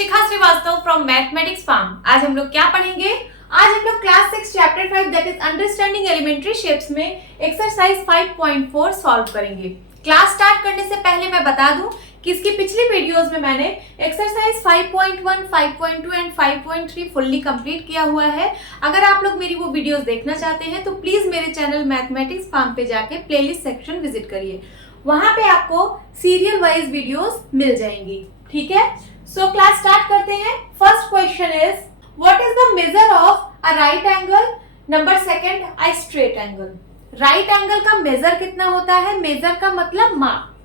Shikha Srivastava from mathematics farm. आज हम लोग क्या पढ़ेंगे? आज हम लोग class 6 chapter 5 that is understanding elementary shapes में एक्सरसाइज 5.4 सॉल्व करेंगे। क्लास स्टार्ट करने से पहले मैं बता दूं कि इसकी पिछली वीडियोस में मैंने एक्सरसाइज 5.1, 5.2 एंड 5.3 फुल्ली कंप्लीट किया हुआ है। अगर आप लोग मेरी वो वीडियोस देखना चाहते हैं तो प्लीज मेरे चैनल मैथमेटिक्स फार्म पे जाके प्लेलिस्ट सेक्शन विजिट करिए, वहां पे आपको सीरियल वाइज वीडियोस मिल जाएंगी। ठीक है, सो क्लास स्टार्ट करते हैं। First question is what is the measure of a right angle? Number second, a straight angle. Right angle का मेजर कितना होता है? मेजर का मतलब माप,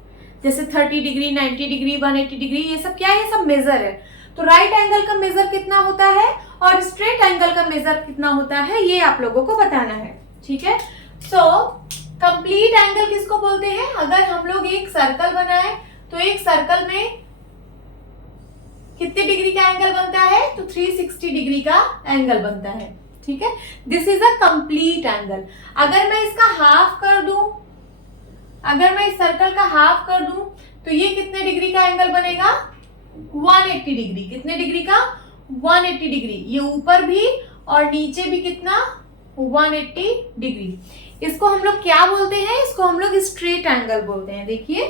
जैसे 30 डिग्री, 90 डिग्री, 180 डिग्री, ये सब क्या है? ये सब मेजर है। तो राइट एंगल का मेजर कितना होता है और स्ट्रेट एंगल का मेजर कितना होता है, ये आप लोगों को बताना है। ठीक है, सो कंप्लीट एंगल किसको बोलते हैं? अगर हम लोग एक सर्कल बनाए तो एक सर्कल में कितने डिग्री का एंगल बनता है? तो 360 डिग्री का एंगल बनता है। ठीक है, this is a complete angle. अगर मैं इसका हाफ कर दूं, अगर मैं इस सर्कल का हाफ कर दूं तो ये कितने डिग्री का एंगल बनेगा? 180 डिग्री। कितने डिग्री का? 180 डिग्री। ये ऊपर भी और नीचे भी कितना? 180 डिग्री। इसको हम लोग क्या बोलते हैं? इसको हम लोग स्ट्रेट एंगल बोलते हैं। देखिए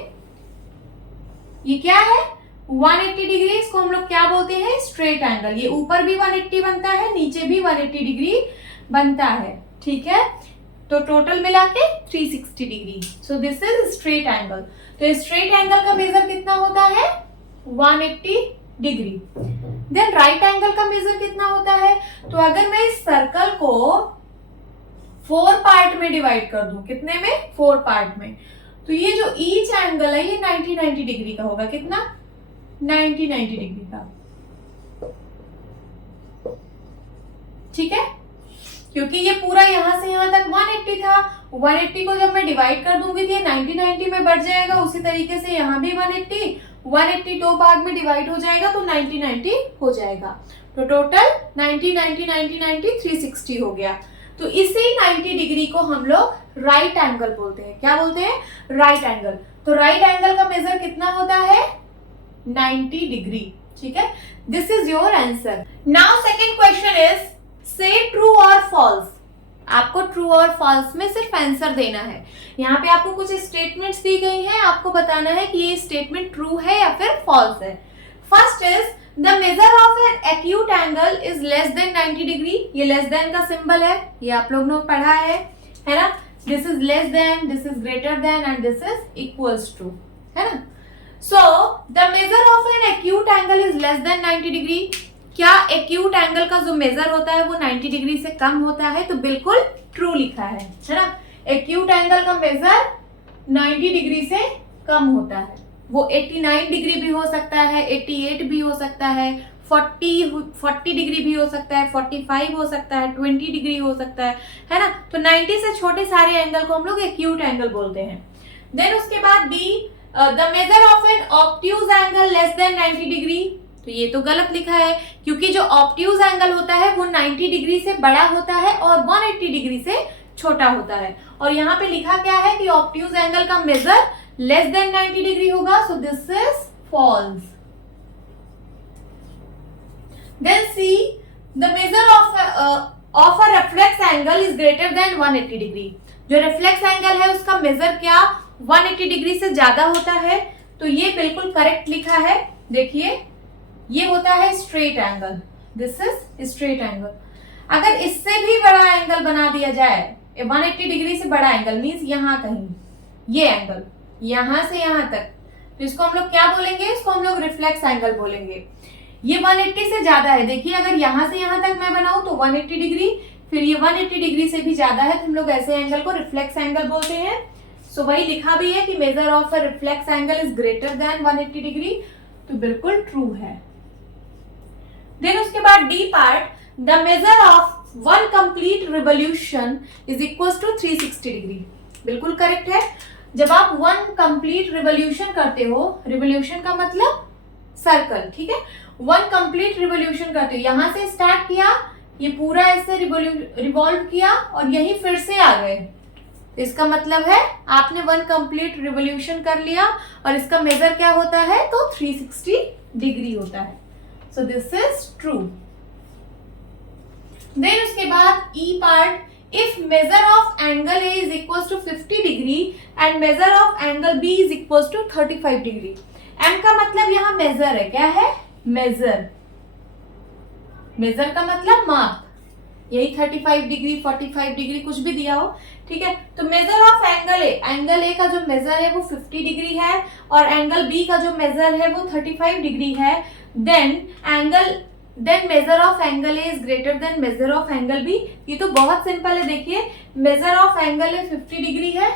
ये क्या है? 180 डिग्री। इसको हम लोग क्या बोलते हैं? Straight angle. ये ऊपर भी 180 बनता है, नीचे भी 180 डिग्री बनता है। ठीक है, तो टोटल मिला के 360 degree. So this is straight angle. तो स्ट्रेट एंगल का मेजर कितना होता है? 180 डिग्री। देन राइट एंगल का मेजर कितना होता है? तो अगर मैं इस सर्कल को 4 पार्ट में डिवाइड कर दूं, कितने में? 4 पार्ट में, तो ये जो ईच एंगल है ये 90 डिग्री का होगा। कितना? 90 डिग्री का। ठीक है, क्योंकि ये पूरा यहां से यहां तक 180 था। 180 को जब मैं डिवाइड कर दूंगी तो ये 90 में बढ़ जाएगा। उसी तरीके से यहाँ भी 180 दो भाग में डिवाइड हो जाएगा तो 90 हो जाएगा। तो टोटल 90 360 हो गया। तो इसी 90 डिग्री को हम लोग राइट एंगल बोलते हैं। क्या बोलते हैं? Right angle. तो राइट एंगल का मेजर कितना होता है? 90 डिग्री। ठीक है, this is your answer. Now second question is से ट्रू और फॉल्स। आपको ट्रू और फॉल्स में सिर्फ आंसर देना है। यहाँ पे आपको कुछ स्टेटमेंट्स दी गई हैं, आपको बताना है कि ये स्टेटमेंट ट्रू है या फिर फॉल्स है। First is the measure of an acute angle is less than 90 degree. ये लेस देन का सिंबल है, ये आप लोग ने पढ़ा है ना? This is less than, this is greater than and this is equals to, है ना? So, the measure of an acute angle is less than 90 degree. क्या acute angle का जो मेजर होता है वो 90 डिग्री से कम होता है? तो बिल्कुल ट्रू लिखा है ना? acute angle का मेजर 90 डिग्री से कम होता है। वो 89 डिग्री भी हो सकता है, 88 भी हो सकता है, 40 डिग्री भी हो सकता है, 45 हो सकता है, 20 डिग्री हो सकता है ना? तो 90 से छोटे सारे एंगल को हम लोग acute एंगल बोलते हैं। देन उसके बाद B the measure of an obtuse angle less than 90 degree. तो ये तो गलत लिखा है, क्योंकि जो ऑब्ट्यूज एंगल होता है वो 90 डिग्री से बड़ा होता है और 180 डिग्री से छोटा होता है। और यहाँ पे लिखा क्या है कि ऑब्ट्यूज एंगल का मेजर लेस देन 90 डिग्री होगा। So this is false. Then C the measure of a reflex angle is greater than 180 degree. जो रिफ्लेक्स एंगल है उसका मेजर क्या 180 डिग्री से ज्यादा होता है? तो ये बिल्कुल करेक्ट लिखा है। देखिए ये होता है straight angle. This is straight angle. अगर इससे भी बड़ा एंगल बना दिया जाए, 180 डिग्री से बड़ा एंगल मींस यहाँ कहीं, ये एंगल यहां से यहां तक, तो इसको हम लोग क्या बोलेंगे? इसको हम लोग रिफ्लेक्स एंगल बोलेंगे। ये 180 से ज्यादा है। देखिए अगर यहां से यहां तक मैं बनाऊं तो 180 डिग्री, फिर ये 180 डिग्री से भी ज्यादा है तो हम लोग ऐसे एंगल को रिफ्लेक्स एंगल बोलते हैं। सो वही लिखा भी है कि measure of a reflex angle is greater than 180 degree, तो बिल्कुल ट्रू है। देन उसके बाद D part, the measure of one complete revolution is equal to 360 degree. बिल्कुल करेक्ट है। जब आप वन कंप्लीट रिवोल्यूशन करते हो, रिवोल्यूशन का मतलब सर्कल, ठीक है, वन कंप्लीट रिवोल्यूशन करते हो, यहां से स्टार्ट किया, ये पूरा ऐसे रिवॉल्व किया और यही फिर से आ गए, इसका मतलब है आपने वन कंप्लीट रिवोल्यूशन कर लिया और इसका मेजर क्या होता है? तो 360 डिग्री होता है। So this is true. Then उसके बाद E part, if measure of angle A is equals to 50 degree and measure of angle B is equals to 35 degree। M का मतलब यहाँ measure है, क्या है? measure। measure का मतलब माप, यही 35 डिग्री 45 डिग्री कुछ भी दिया हो, ठीक है। तो major of angle A, angle A का जो मेजर है वो 50 डिग्री है और एंगल बी का जो मेजर है वो 35 डिग्री है। Then measure of angle A is greater than measure of angle B. ये तो बहुत सिंपल है, देखिए measure of angle A 50 degree है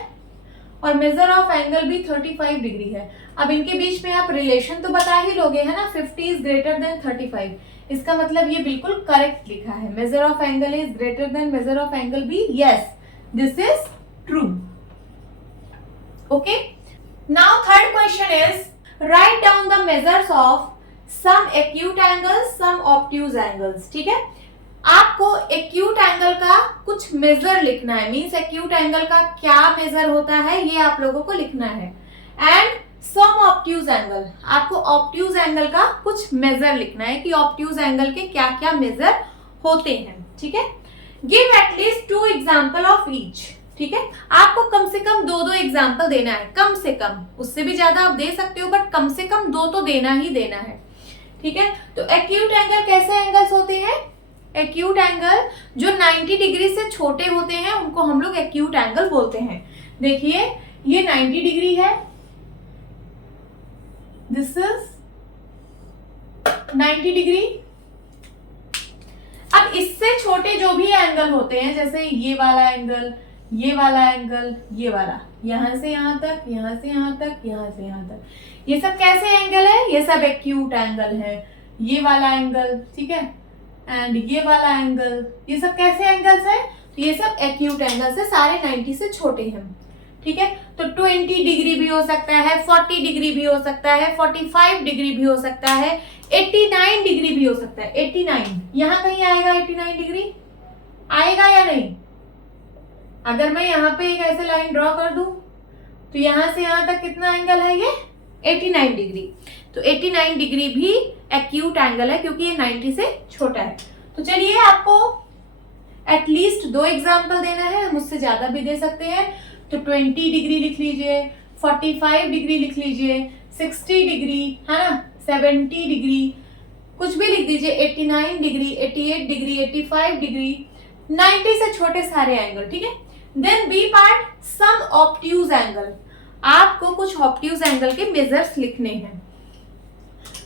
और measure of angle B 35 degree है। अब इनके बीच में आप रिलेशन तो बता ही लोगे है ना, 50 इज ग्रेटर देन 35, इसका मतलब ये बिल्कुल करेक्ट लिखा है। Measure of angle A is greater than measure of angle B, yes this is true. Okay, now third question is write down the measure of some acute angles some obtuse angles. ठीक है, आपको acute angle का कुछ major लिखना है, means acute angle का क्या major होता है ये आप लोगों को लिखना है। एंड सम ऑब्ट्यूज एंगल, आपको ऑब्ट्यूज एंगल का कुछ मेजर लिखना है कि ऑब्ट्यूज एंगल के क्या क्या मेजर होते हैं। ठीक है, give at least 2 example of each. ठीक है, आपको कम से कम 2-2 एग्जाम्पल देना है, कम से कम, उससे भी ज्यादा आप दे सकते हो बट कम से कम 2 तो देना ही देना है। ठीक है, तो एक्यूट एंगल कैसे एंगल्स होते हैं? एक्यूट एंगल जो 90 डिग्री से छोटे होते हैं उनको हम लोग एक्यूट एंगल बोलते हैं। देखिए ये 90 डिग्री है, दिस इज 90 डिग्री। अब इससे छोटे जो भी एंगल होते हैं, जैसे ये वाला एंगल, ये वाला एंगल, ये वाला, यहां से यहां तक, यहां से यहां तक, यहां से यहां तक, ये सब कैसे एंगल है? ये सब एक्यूट एंगल है। ये वाला एंगल, ठीक है, एंड ये वाला एंगल, ये सब कैसे एंगल्स है? तो ये सब एक्यूट एंगल्स है, सारे 90 से छोटे हैं। ठीक है, तो 20 डिग्री भी हो सकता है, 40 डिग्री भी हो सकता है, 45 डिग्री भी हो सकता है, 89 डिग्री भी हो सकता है। 89 यहां कहीं आएगा? 89 डिग्री आएगा या नहीं? अगर मैं यहाँ पे एक ऐसे लाइन ड्रॉ कर दूं तो यहां से यहां तक कितना एंगल है? ये 89 डिग्री। तो 89 डिग्री भी एक्यूट एंगल है क्योंकि ये 90 से छोटा है। तो चलिए आपको एटलीस्ट 2 एग्जाम्पल देना है, हम उससे ज्यादा भी दे सकते हैं। तो 20 डिग्री लिख लीजिए, 45 डिग्री लिख लीजिए, 60 डिग्री है ना, 70 डिग्री, कुछ भी लिख दीजिए, 89 डिग्री, 88 डिग्री, 85 डिग्री, 90 से छोटे सारे एंगल। ठीक है, देन बी पार्ट, सम ऑब्ट्यूज एंगल। आपको कुछ ऑब्ट्यूज एंगल के मेजर्स लिखने हैं।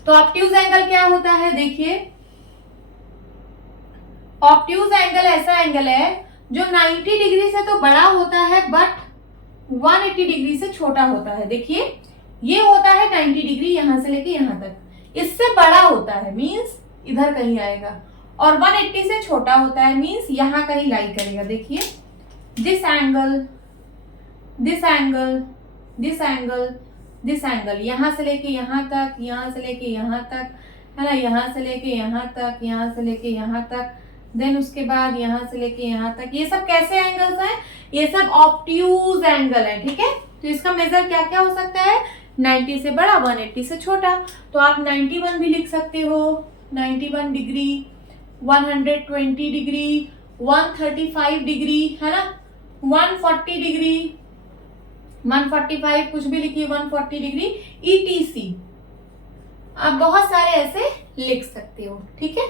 तो ऑब्ट्यूज एंगल क्या होता है? देखिए ऑब्ट्यूज एंगल ऐसा एंगल है जो 90 डिग्री से तो बड़ा होता है बट 180 डिग्री से छोटा होता है। देखिए ये होता है 90 डिग्री, यहां से लेके यहां तक, इससे बड़ा होता है मींस इधर कहीं आएगा, और 180 से छोटा होता है मींस यहां कहीं लाई करेगा। देखिए this angle, this angle, this angle, this angle, यहां से लेके यहां तक, यहां से लेके यहां तक, है ना, यहां से लेके यहां तक, यहां से लेके यहां तक, देन उसके बाद यहां से लेके यहां तक। ये सब कैसे एंगल्स हैं? ये सब ऑब्ट्यूज एंगल है। ठीक है, तो इसका मेजर क्या क्या हो सकता है? 90 से बड़ा, 180 से छोटा। तो आप 91 भी लिख सकते हो, 91 डिग्री, 120 डिग्री, 135 डिग्री, है ना, 140 डिग्री, 145, कुछ भी लिखिए, 140 डिग्री, ETC। आप बहुत सारे ऐसे लिख सकते हो। ठीक है,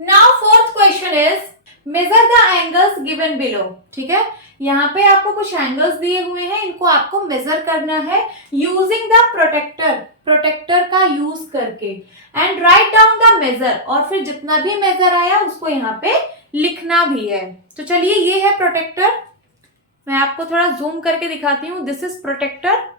now fourth question is measure the angles given below. ठीक है, यहाँ पे आपको कुछ एंगल्स दिए हुए हैं, इनको आपको मेजर करना है यूजिंग द प्रोटेक्टर, प्रोटेक्टर का यूज करके, and write down the measure, और फिर जितना भी मेजर आया उसको यहाँ पे लिखना भी है। तो चलिए ये है प्रोटेक्टर, मैं आपको थोड़ा जूम करके दिखाती हूँ। दिस इज प्रोटेक्टर,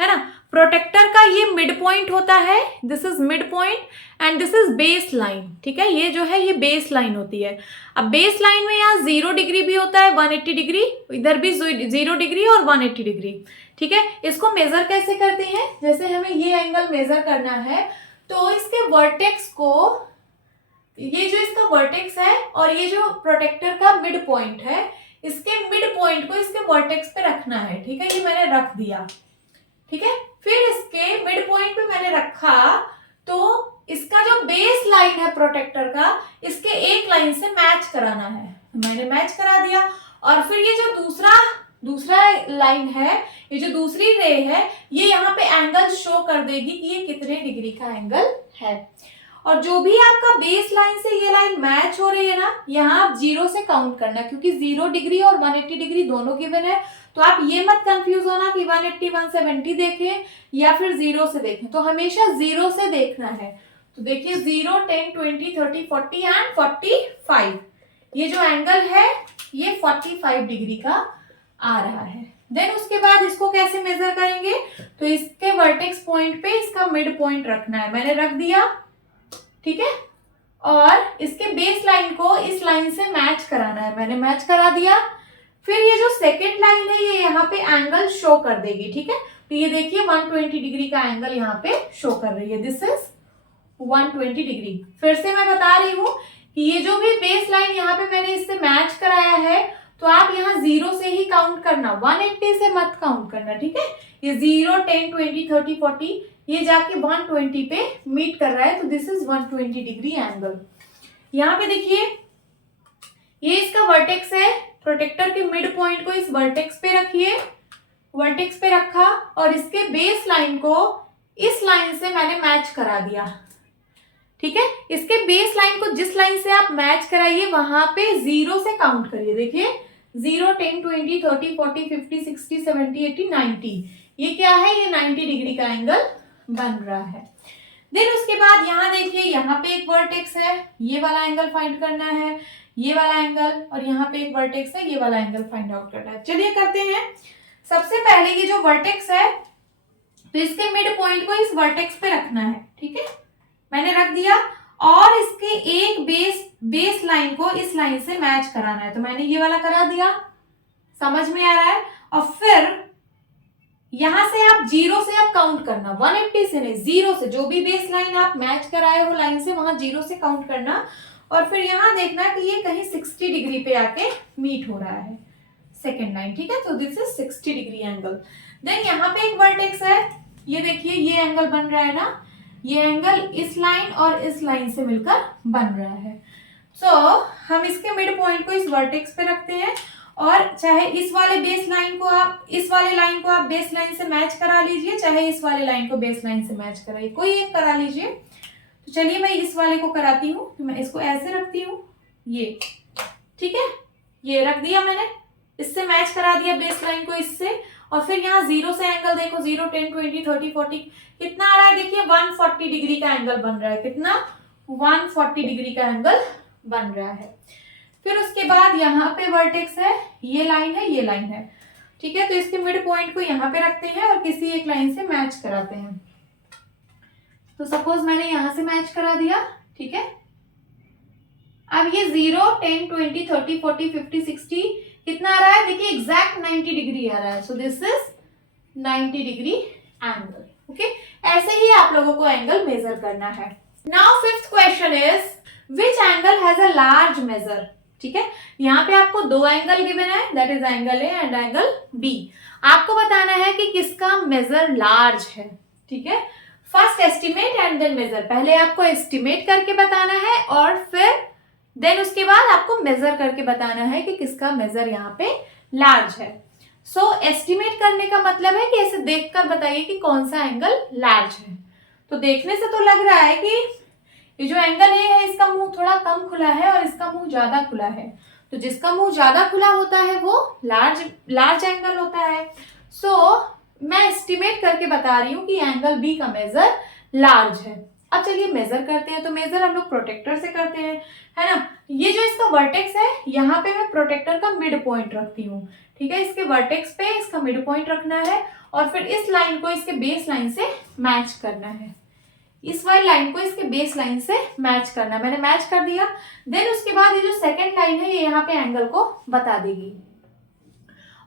है ना, प्रोटेक्टर का ये मिड पॉइंट होता है, this is mid point, and this is base line. ठीक है, ये जो है ये बेस लाइन होती है। अब बेस लाइन में यहाँ 0 डिग्री भी होता है, 180 डिग्री, इधर भी 0 डिग्री और 180 डिग्री। ठीक है, इसको मेजर कैसे करते हैं? जैसे हमें ये एंगल मेजर करना है तो इसके वर्टेक्स को, ये जो इसका वर्टेक्स है और ये जो प्रोटेक्टर का मिड पॉइंट है, इसके मिड पॉइंट को इसके वर्टेक्स पे रखना है। ठीक है, ये मैंने रख दिया। ठीक है, फिर इसके मिड पॉइंट पे मैंने रखा तो इसका जो बेस लाइन है प्रोटेक्टर का, इसके एक लाइन से मैच कराना है। मैंने मैच करा दिया, और फिर ये जो दूसरा लाइन है, ये जो दूसरी रे है, ये यहाँ पे एंगल शो कर देगी कि ये कितने डिग्री का एंगल है। और जो भी आपका बेस लाइन से ये लाइन मैच हो रही है ना, यहाँ आप 0 से काउंट करना, क्योंकि 0 डिग्री और 180 डिग्री दोनों गिवन है। तो आप ये मत कंफ्यूज होना कि 180 170 देखें या फिर 0 से देखें, तो हमेशा 0 से देखना है। तो देखिए 0, 10, 20, 30, 40 एंड 45, ये जो एंगल है ये 45 डिग्री का आ रहा है। देन उसके बाद इसको कैसे मेजर करेंगे, तो इसके वर्टेक्स पॉइंट पे इसका मिड पॉइंट रखना है। मैंने रख दिया, ठीक है, और इसके बेस लाइन को इस लाइन से मैच कराना है। मैंने मैच करा दिया। फिर ये जो सेकेंड लाइन है ये यहाँ पे एंगल शो कर देगी, ठीक है। तो ये देखिए 120 डिग्री का एंगल यहाँ पे शो कर रही है, दिस इज 120 डिग्री। फिर से मैं बता रही हूँ कि ये जो भी बेस लाइन यहाँ पे मैंने इससे मैच कराया है, तो आप यहाँ 0 से ही काउंट करना, 180 से मत काउंट करना, ठीक है। ये 0, 10, 20, 30, 40 ये जाके 120 पे मीट कर रहा है, तो दिस इज 120 डिग्री एंगल। यहाँ पे देखिए ये इसका वर्टेक्स है, प्रोटेक्टर के मिड पॉइंट को इस वर्टेक्स पे रखिए, वर्टेक्स पे रखा, और इसके बेस लाइन को इस लाइन से मैंने मैच करा दिया, ठीक है। इसके बेस लाइन को जिस लाइन से आप मैच कराइए वहां पे 0 से काउंट करिए। देखिए 0, 10, 20, 30, 40, 50, 60, 70, 80, 90, ये क्या है, ये 90 डिग्री का एंगल बन रहा है। देन उसके बाद यहाँ देखिए यहाँ पे एक वर्टेक्स है, ये वाला एंगल फाइंड करना है, ये वाला एंगल, और यहाँ पे एक वर्टेक्स है, ये वाला एंगल फाइंड आउट करना है। चलिए करते हैं। सबसे पहले ये जो वर्टेक्स है, तो इसके मिड पॉइंट को इस वर्टेक्स पे रखना है, ठीक है। मैंने रख दिया, और इसके एक बेस लाइन को इस लाइन से मैच कराना है, तो मैंने ये वाला करा दिया, समझ में आ रहा है। और फिर यहां से आप 0 से आप काउंट करना, 180 से नहीं, 0 से, जो भी बेस लाइन आप मैच कराए हो लाइन से वहां 0 से काउंट करना। और फिर यहां देखना कि ये कहीं 60 डिग्री पे आके मीट हो रहा है, सेकेंड लाइन, ठीक है। तो this is 60 degree angle. Then यहाँ पे एक वर्टेक्स है, ये देखिए ये एंगल बन रहा है ना, ये एंगल इस लाइन और इस लाइन से मिलकर बन रहा है। सो हम इसके मिड पॉइंट को इस वर्टेक्स पे रखते हैं, और चाहे इस वाले बेस लाइन को आप, इस वाले लाइन को आप बेस लाइन से मैच करा लीजिए, चाहे इस वाले लाइन को बेस लाइन से मैच कराइए, कोई एक करा लीजिए। तो चलिए मैं इस वाले को कराती हूँ, तो मैं इसको ऐसे रखती हूँ, ये, ठीक है, ये रख दिया मैंने, इससे मैच करा दिया बेस लाइन को इससे। और फिर यहाँ 0 से एंगल देखो, 0, 10, 20, 30, 40 कितना आ रहा है, देखिए 140 डिग्री का एंगल बन रहा है, कितना, 140 डिग्री का एंगल बन रहा है। फिर उसके बाद यहाँ पे वर्टेक्स है, ये लाइन है, ये लाइन है, ठीक है। तो इसके मिड पॉइंट को यहाँ पे रखते हैं और किसी एक लाइन से मैच कराते हैं। तो सपोज मैंने यहाँ से मैच करा दिया, ठीक है। अब ये 0, 10, 20, 30, 40, 50, 60 कितना आ रहा है, देखिए एग्जैक्ट 90 डिग्री आ रहा है। So this is 90 degree angle, okay. ऐसे ही आप लोगों को एंगल मेजर करना है। Now fifth question is which angle has a large measure, ठीक है। यहाँ पे आपको दो एंगल गिवन है, that is angle A and angle B. आपको बताना है कि किसका मेजर लार्ज है, ठीक है। First estimate and then measure, पहले आपको एस्टिमेट करके बताना है और फिर देन उसके बाद आपको मेजर करके बताना है कि किसका मेजर यहाँ पे लार्ज है। सो एस्टिमेट करने का मतलब है कि ऐसे देखकर बताइए कि कौन सा एंगल लार्ज है। तो देखने से तो लग रहा है कि ये जो एंगल ए है इसका मुंह थोड़ा कम खुला है और इसका मुंह ज्यादा खुला है, तो जिसका मुंह ज्यादा खुला होता है वो लार्ज एंगल होता है। सो मैं एस्टिमेट करके बता रही हूँ कि एंगल बी का मेजर लार्ज है। अब चलिए मेजर करते हैं। तो मेजर हम लोग प्रोटेक्टर से करते हैं, है ना। ये जो इसका वर्टेक्स है यहाँ पे मैं प्रोटेक्टर का मिड पॉइंट रखती हूँ, ठीक है। इसके वर्टेक्स पे इसका मिड पॉइंट रखना है और फिर इस लाइन को इसके बेस लाइन से मैच करना है, इस वाली लाइन को इसके बेस लाइन से मैच करना है। मैंने मैच कर दिया। देन उसके बाद ये जो सेकंड लाइन है ये यहाँ पे एंगल को बता देगी।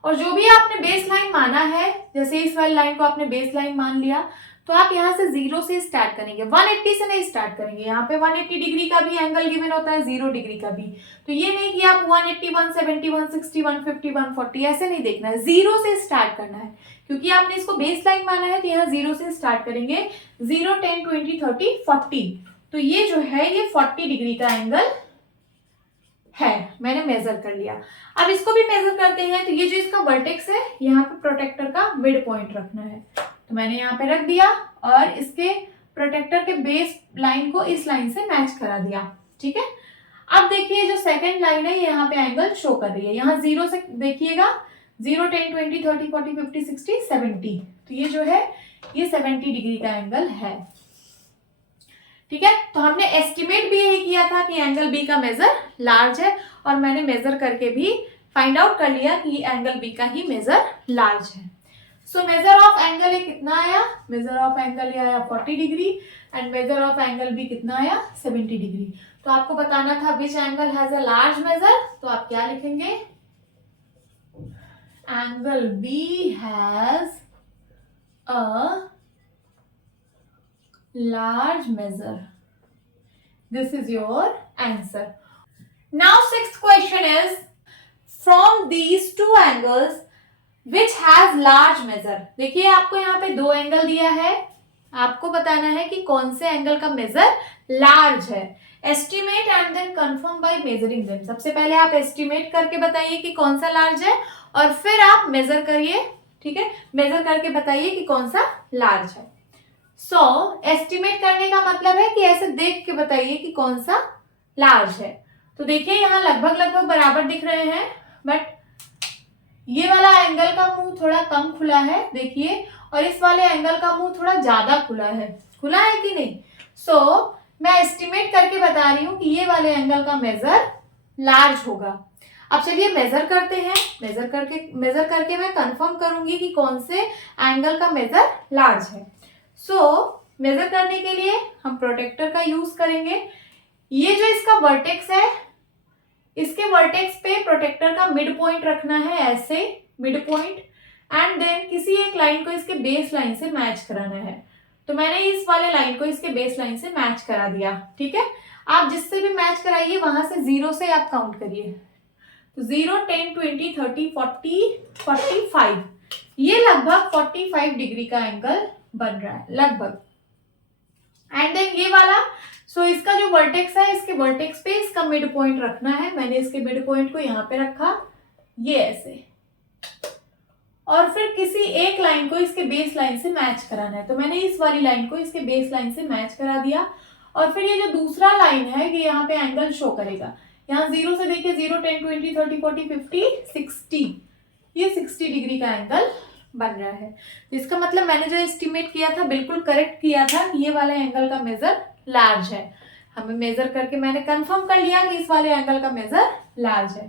और जो भी आपने बेस लाइन माना है, जैसे इस वाली लाइन को आपने बेस लाइन मान लिया, तो आप यहाँ से 0 से स्टार्ट करेंगे, 180 से नहीं स्टार्ट करेंगे। यहाँ पे 180 डिग्री का भी एंगल गिवन होता है, 0 डिग्री का भी। तो ये नहीं कि आप 180, 170, 160, 150, 140 ऐसे नहीं देखना है, 0 से स्टार्ट करना है। क्योंकि आपने इसको बेस लाइन माना है तो यहाँ 0 से स्टार्ट करेंगे, 0, 10, 20, 30, 40। तो तो ये जो है ये 40 डिग्री का एंगल है, मैंने मेजर कर लिया। अब इसको भी मेजर करते हैं। तो ये जो इसका वर्टेक्स है, यहाँ पे प्रोटेक्टर का मिड पॉइंट रखना है, तो मैंने यहाँ पे रख दिया और इसके प्रोटेक्टर के बेस लाइन को इस लाइन से मैच करा दिया। ठीक है, अब देखिए जो सेकंड लाइन है यहाँ पे एंगल शो कर रही है। यहाँ 0 से देखिएगा, 0, 10, 20, 30, 40, 50, 60, 70, तो ये जो है ये 70 डिग्री का एंगल है। ठीक है, तो हमने एस्टिमेट भी यही किया था कि एंगल बी का मेजर लार्ज है, और मैंने मेजर करके भी फाइंड आउट कर लिया कि एंगल बी का ही मेजर लार्ज है। So measure of angle A कितना आया, मेजर ऑफ एंगल ए आया 40 degree and measure of angle B कितना आया 70 डिग्री। तो आपको बताना था which angle has a large measure, तो आप क्या लिखेंगे, angle B has a large measure. This is your answer. Now sixth question is, from these two angles which has large measure. देखिए आपको यहाँ पे दो एंगल दिया है, आपको बताना है कि कौन से एंगल का मेजर लार्ज है। Estimate and then confirm by measuring them. सबसे पहले आप एस्टिमेट करके बताइए कि कौन सा लार्ज है, और फिर आप मेजर करिए। ठीक है, मेजर करके बताइए कि कौन सा लार्ज है। सो एस्टिमेट करने का मतलब है कि ऐसे देख के बताइए कि कौन सा लार्ज है। तो देखिए यहाँ लगभग बराबर दिख रहे हैं, बट ये वाला एंगल का मुंह थोड़ा कम खुला है देखिए, और इस वाले एंगल का मुंह थोड़ा ज्यादा खुला है कि नहीं। सो मैं एस्टिमेट करके बता रही हूँ कि ये वाले एंगल का मेजर लार्ज होगा। अब चलिए मेजर करते हैं। मेजर करके मैं कंफर्म करूंगी कि कौन से एंगल का मेजर लार्ज है। सो मेजर करने के लिए हम प्रोटेक्टर का यूज करेंगे। ये जो इसका वर्टेक्स है, इसके वर्टेक्स पे प्रोटेक्टर का मिड पॉइंट रखना है, ऐसे मिड पॉइंट, एंड देन किसी एक लाइन को इसके बेस लाइन से मैच कराना है। तो मैंने इस वाले लाइन को इसके बेस लाइन से मैच करा दिया। ठीक है, आप जिससे भी मैच कराइए वहां से 0 से आप काउंट करिए। तो 0, 10, 20, 30, 40, 45, ये लगभग 45 डिग्री का एंगल बन रहा है लगभग। एंड देन ये वाला, सो इसका जो वर्टेक्स है, इसके वर्टेक्स पे इसका मिड पॉइंट रखना है। मैंने इसके मिड पॉइंट को यहाँ पे रखा, ये ऐसे, और फिर किसी एक लाइन को इसके बेस लाइन से मैच कराना है। तो मैंने इस वाली लाइन को इसके बेस लाइन से मैच करा दिया, और फिर ये जो दूसरा लाइन है ये यहाँ पे एंगल शो करेगा। यहाँ 0 से देखिए, 0, 10, 20, 30, 40, 50, 60, ये 60 डिग्री का एंगल बन रहा है। इसका मतलब मैंने जो एस्टिमेट किया था बिल्कुल करेक्ट किया था कि ये वाला एंगल का मेजर लार्ज है। हमें मेजर करके मैंने कंफर्म कर लिया कि इस वाले एंगल का मेजर लार्ज है।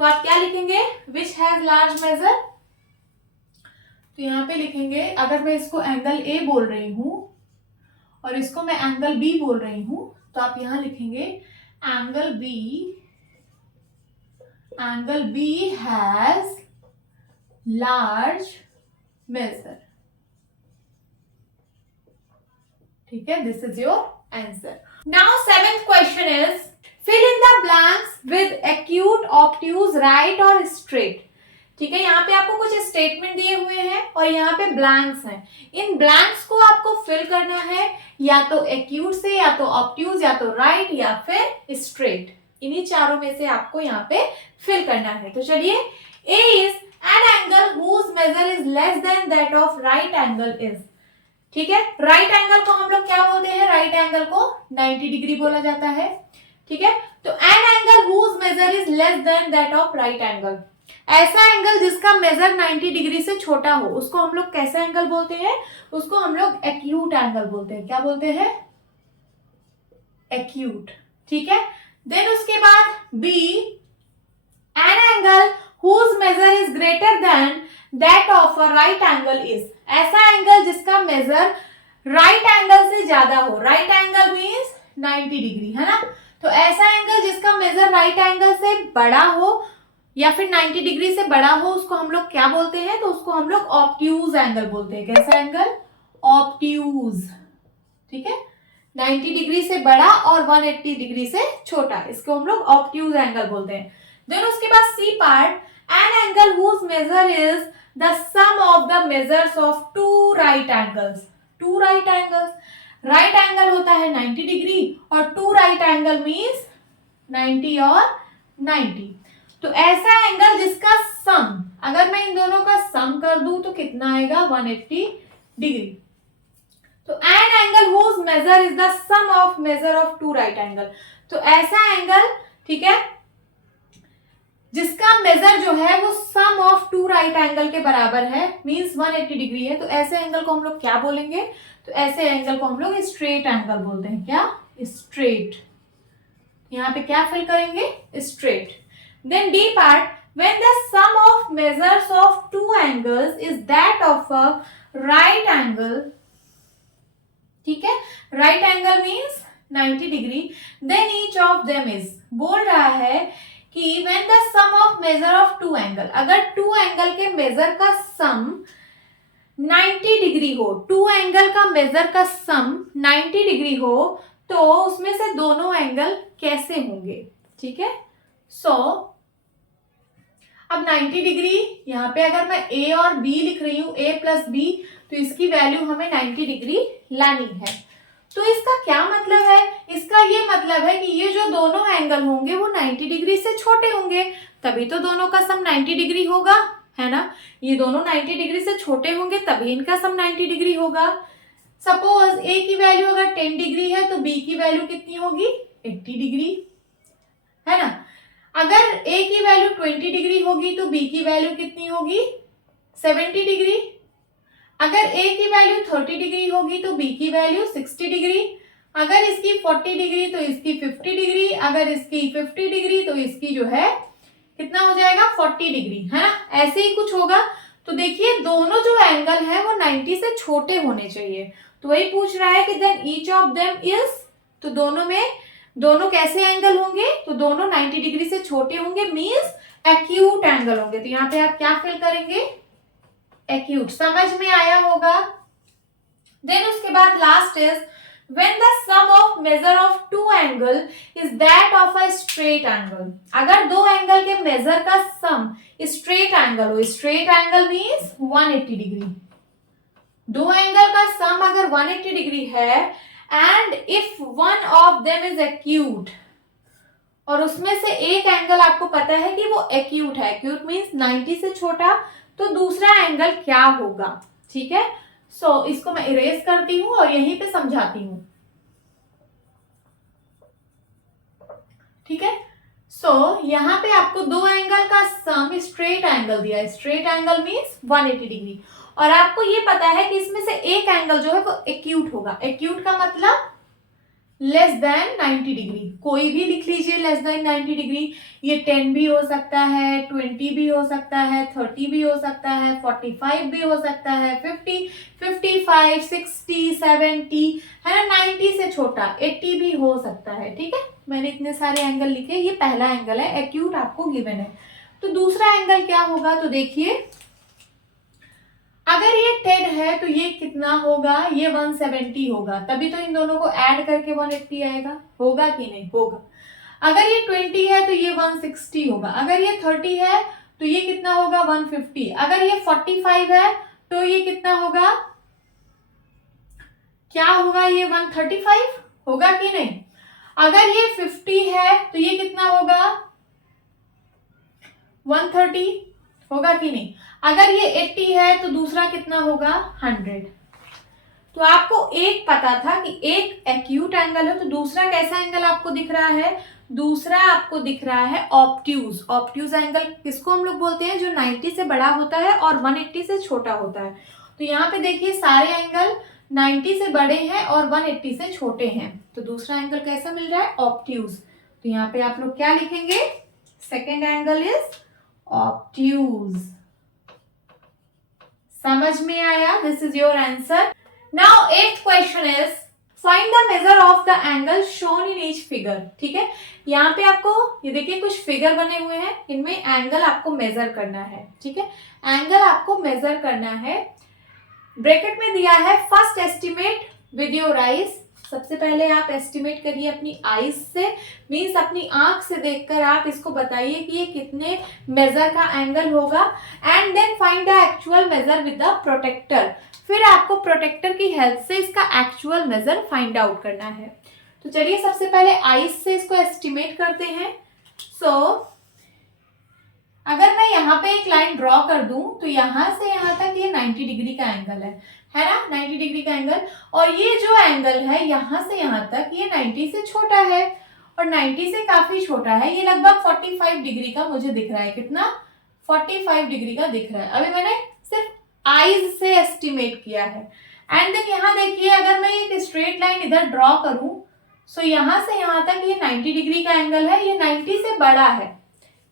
तो आप क्या लिखेंगे, विच हैज लार्ज मेजर। तो यहाँ पे लिखेंगे, अगर मैं इसको एंगल ए बोल रही हूं और इसको मैं एंगल बी बोल रही हूं, तो आप यहां लिखेंगे angle B has large measure. ठीक है, this is your answer. Now seventh question is, fill in the blanks with acute, obtuse, right or straight. ठीक है, यहाँ पे आपको कुछ स्टेटमेंट दिए हुए हैं और यहाँ पे ब्लैंक्स हैं। इन ब्लैंक्स को आपको फिल करना है या तो एक्यूट से, या तो ऑब्ट्यूज, या तो राइट, या फिर स्ट्रेट। इन्हीं चारों में से आपको यहाँ पे फिल करना है। तो चलिए, ए is an angle whose measure is less than that of right angle is. ठीक है, राइट एंगल को हम लोग क्या बोलते हैं, राइट एंगल को 90 डिग्री बोला जाता है। ठीक है, तो an angle whose measure is less than that of right angle, ऐसा एंगल जिसका मेजर 90 डिग्री से छोटा हो, उसको हम लोग कैसा एंगल बोलते हैं, उसको हम लोग एक्यूट एंगल बोलते हैं। क्या बोलते हैं, एक्यूट। ठीक है, देन उसके बाद B, an angle whose measure is greater than that of a right angle is, ऐसा एंगल जिसका मेजर राइट एंगल से ज्यादा हो। राइट एंगल मीन्स 90 डिग्री, है ना। तो ऐसा एंगल जिसका मेजर राइट एंगल से बड़ा हो या फिर 90 डिग्री से बड़ा हो, उसको हम लोग क्या बोलते हैं, तो उसको हम लोग ऑब्ट्यूज एंगल बोलते हैं। कैसा एंगल, ऑब्ट्यूज। ठीक है, 90 डिग्री से बड़ा और 180 डिग्री से छोटा, इसको हम लोग ऑब्ट्यूज एंगल बोलते हैं। देन उसके बाद C part, an angle whose measure is the sum of the measures of two right angles. Two right angles, right angle होता है 90 डिग्री और 2 राइट एंगल मीन्स 90 और 90। तो ऐसा एंगल जिसका सम, अगर मैं इन दोनों का सम कर दूं तो कितना आएगा 180 डिग्री। तो an angle whose measure is the sum of measure of 2 right angle. तो ऐसा एंगल, ठीक है, जिसका मेजर जो है वो सम ऑफ 2 राइट एंगल के बराबर है, मींस 180 डिग्री है, तो ऐसे एंगल को हम लोग क्या बोलेंगे? तो ऐसे एंगल को हम लोग स्ट्रेट एंगल बोलते हैं। क्या? स्ट्रेट। यहाँ पे क्या फिल करेंगे? Straight. Then D part, when the sum of measures of 2 angles is that of a right angle, ठीक है, right angle means 90 degree, then each of them is, बोल रहा है कि when the sum of measure of 2 angle, अगर 2 angle के major का सम 90 degree हो, 2 एंगल का मेजर का सम 90 डिग्री हो, तो उसमें से दोनों एंगल कैसे होंगे? ठीक है, सो अब 90 डिग्री, यहाँ पे अगर मैं a और b लिख रही हूं, a प्लस b, तो इसकी वैल्यू हमें 90 डिग्री लानी है। तो इसका क्या मतलब है? इसका ये मतलब है कि ये जो दोनों एंगल होंगे वो 90 डिग्री से छोटे होंगे, तभी तो दोनों का सम 90 डिग्री होगा, है ना। ये दोनों 90 डिग्री से छोटे होंगे तभी इनका सम 90 डिग्री होगा। सपोज a की वैल्यू अगर 10 डिग्री है तो b की वैल्यू कितनी होगी? 80 डिग्री, है ना। अगर a की वैल्यू 20 डिग्री होगी तो b की वैल्यू कितनी होगी? 70 डिग्री। अगर a की वैल्यू 30 डिग्री होगी तो b की वैल्यू 60 डिग्री। अगर इसकी 40 डिग्री तो इसकी 50 डिग्री। अगर इसकी 50 डिग्री तो इसकी जो है कितना हो जाएगा? 40 डिग्री, है ना। ऐसे ही कुछ होगा। तो देखिए दोनों जो एंगल है वो 90 से छोटे होने चाहिए। तो वही पूछ रहा है कि then each of them is, तो दोनों कैसे एंगल होंगे? तो दोनों 90 डिग्री से छोटे होंगे, मींस एक्यूट एंगल होंगे। तो यहाँ पे आप क्या फिल करेंगे? एक्यूट। समझ में आया होगा। देन उसके बाद last is when the sum of measure of 2 angle is that of a straight angle। अगर दो एंगल के मेजर का सम स्ट्रेट एंगल हो, स्ट्रेट एंगल मीन्स 180 डिग्री, दो एंगल का सम अगर 180 डिग्री है and if one of them is acute, और उसमें से एक एंगल आपको पता है कि वो एक्यूट है, एक्यूट मीन्स 90 से छोटा, तो दूसरा एंगल क्या होगा? ठीक है, सो इसको मैं इरेज करती हूं और यहीं पे समझाती हूं। ठीक है, सो यहाँ पे आपको दो एंगल का सम स्ट्रेट एंगल दिया है, स्ट्रेट एंगल मीन्स 180 डिग्री, और आपको ये पता है कि इसमें से एक एंगल जो है वो एक्यूट होगा। एक्यूट का मतलब लेस देन 90 डिग्री, कोई भी लिख लीजिए लेस देन 90 डिग्री। ये 10 भी हो सकता है, 20 भी हो सकता है, 30 भी हो सकता है, 45 भी हो सकता है, 50, 55, 60, 70, है ना, 90 से छोटा 80 भी हो सकता है। ठीक है, मैंने इतने सारे एंगल लिखे, ये पहला एंगल है, एक्यूट आपको गिवन है। तो दूसरा एंगल क्या होगा? तो देखिए अगर ये 10 है तो ये कितना होगा? ये 170 होगा, तभी तो इन दोनों को ऐड करके 180 आएगा, होगा कि नहीं? होगा। अगर ये 20 है तो ये 160 होगा। अगर ये 30 है तो ये कितना होगा? 150। अगर ये 45 है तो ये कितना होगा? क्या होगा? ये 135 होगा कि नहीं? अगर ये 50 है तो ये कितना होगा? 130 होगा कि नहीं? अगर ये 80 है तो दूसरा कितना होगा? 100। तो आपको एक पता था कि एक एक्यूट एंगल है, तो दूसरा कैसा एंगल आपको दिख रहा है? दूसरा आपको दिख रहा है ऑब्ट्यूज। ऑब्ट्यूज एंगल किसको हम लोग बोलते हैं? जो 90 से बड़ा होता है और 180 से छोटा होता है। तो यहाँ पे देखिए सारे एंगल 90 से बड़े हैं और 180 से छोटे हैं, तो दूसरा एंगल कैसा मिल रहा है? ऑब्ट्यूज। तो यहाँ पे आप लोग क्या लिखेंगे? Second angle is obtuse. समझ में आया? This is your answer. Now 8th question is find the measure of the angle shown in each figure. ठीक है, यहाँ पे आपको ये देखिए कुछ फिगर बने हुए हैं, इनमें एंगल आपको मेजर करना है। ठीक है, एंगल आपको मेजर करना है। ब्रैकेट में दिया है first estimate with your eyes. सबसे पहले आप एस्टिमेट करिए अपनी आईज से, मीन्स अपनी आंख से देखकर आप इसको बताइए कि ये कितने मेजर का एंगल होगा। And then find the actual measure with the protractor. फिर आपको प्रोटेक्टर की हेल्प से इसका एक्चुअल मेजर फाइंड आउट करना है। तो चलिए सबसे पहले आइज से इसको एस्टिमेट करते हैं। अगर मैं यहाँ पे एक लाइन ड्रॉ कर दूं तो यहाँ से यहाँ तक ये 90 डिग्री का एंगल है ना, 90 डिग्री का एंगल। और ये जो एंगल है यहाँ से यहाँ तक ये 90 से छोटा है और 90 से काफी छोटा है, ये लगभग 45 डिग्री का मुझे दिख रहा है। कितना? 45 डिग्री का दिख रहा है। अभी मैंने सिर्फ आईज से एस्टिमेट किया है। एंड देन यहाँ देखिए, अगर मैं एक स्ट्रेट लाइन इधर ड्रॉ करूं सो यहाँ से यहाँ तक ये 90 डिग्री का एंगल है, ये 90 से बड़ा है,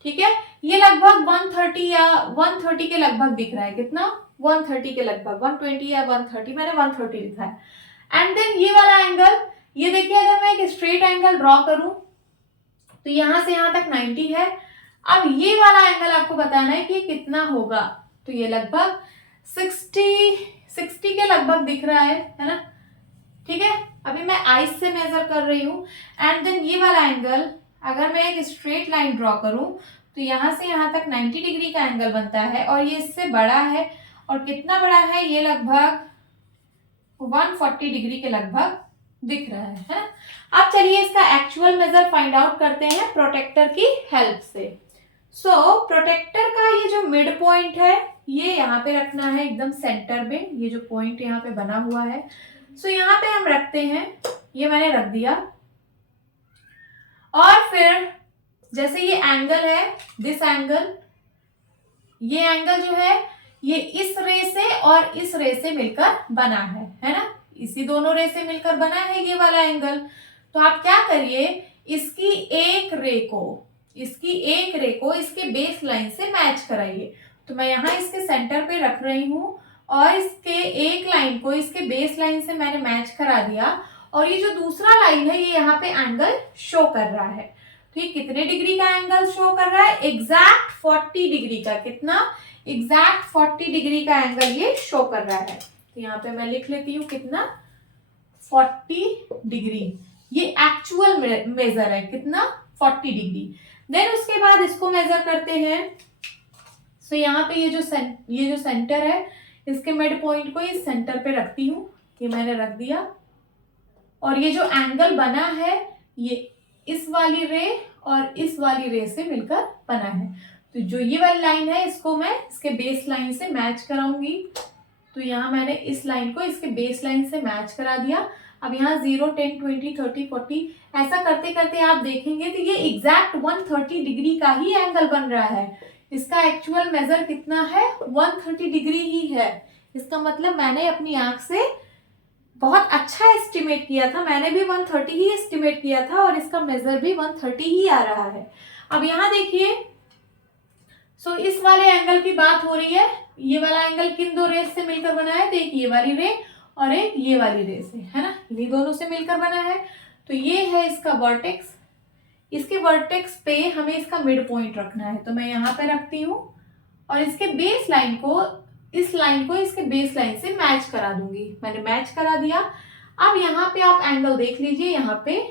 ठीक है। ये लगभग 130 या 130 के लगभग दिख रहा है। कितना? 130 के लगभग, 120 या 130, मैंने 130 लिखा है। एंड देन ये वाला एंगल, ये देखिए अगर मैं एक स्ट्रेट एंगल ड्रॉ करूं तो यहाँ से यहाँ तक 90 है। अब ये वाला एंगल आपको बताना है कि कितना होगा, तो ये लगभग 60 के लगभग दिख रहा है ना, ठीक है। अभी मैं आइस से मेजर कर रही हूँ। एंड देन ये वाला एंगल, अगर मैं एक स्ट्रेट लाइन ड्रॉ करूं तो यहाँ से यहाँ तक 90 डिग्री का एंगल बनता है और ये इससे बड़ा है। और कितना बड़ा है? ये लगभग 140 डिग्री के लगभग दिख रहा है ना। अब चलिए इसका एक्चुअल मेजर फाइंड आउट करते हैं प्रोटेक्टर की हेल्प से। प्रोटेक्टर का ये जो मिड पॉइंट है ये यहाँ पे रखना है एकदम सेंटर में, ये जो पॉइंट यहाँ पे बना हुआ है। यहाँ पे हम रखते हैं, ये मैंने रख दिया। और फिर जैसे ये एंगल है, दिस एंगल, ये एंगल जो है ये इस रे से और इस रे से मिलकर बना है ना, इसी दोनों रे से मिलकर बना है ये वाला एंगल। तो आप क्या करिए, इसकी एक रे को इसके बेस लाइन से मैच कराइए। तो मैं यहाँ इसके सेंटर पे रख रही हूँ और इसके एक लाइन को इसके बेस लाइन से मैंने मैच करा दिया। और ये जो दूसरा लाइन है ये यहाँ पे एंगल शो कर रहा है। तो ये कितने डिग्री का एंगल शो कर रहा है? एग्जैक्ट 40 डिग्री का। कितना? एग्जैक्ट 40 डिग्री का एंगल ये शो कर रहा है। तो यहाँ पे मैं लिख लेती हूँ कितना? 40 डिग्री। ये एक्चुअल मेजर है। कितना? 40 डिग्री। देन उसके बाद इसको मेजर करते हैं। यहाँ पे ये जो सेंटर है, इसके मिड पॉइंट को इस सेंटर पे रखती हूँ, ये मैंने रख दिया। और ये जो एंगल बना है ये इस वाली रे और इस वाली रे से मिलकर बना है। तो जो ये वाली लाइन है इसको मैं इसके बेस लाइन से मैच कराऊंगी। तो यहाँ मैंने इस लाइन को इसके बेस लाइन से मैच करा दिया। अब यहाँ 0, 10, 20, 30, 40 ऐसा करते करते आप देखेंगे तो ये एग्जैक्ट 130 डिग्री का ही एंगल बन रहा है। इसका एक्चुअल मेजर कितना है? 130 डिग्री ही है। इसका मतलब मैंने अपनी आंख से बहुत अच्छा एस्टिमेट किया था, मैंने भी 130 ही एस्टिमेट किया था और इसका मेजर भी 130 ही आ रहा है। अब यहाँ देखिए, इस वाले एंगल की बात हो रही है। ये वाला एंगल किन दो रेस से मिलकर बना है? तो एक ये वाली रे और एक ये वाली रे से, है ना, ये दोनों से मिलकर बना है। तो ये है इसका वर्टेक्स। इसके वर्टेक्स पे हमें इसका मिड पॉइंट रखना है। तो मैं यहाँ पे रखती हूँ और इसके बेस लाइन को इस लाइन को इसके बेस लाइन से मैच करा दूंगी। मैंने मैच करा दिया। अब यहाँ पे आप एंगल देख लीजिए, यहाँ पे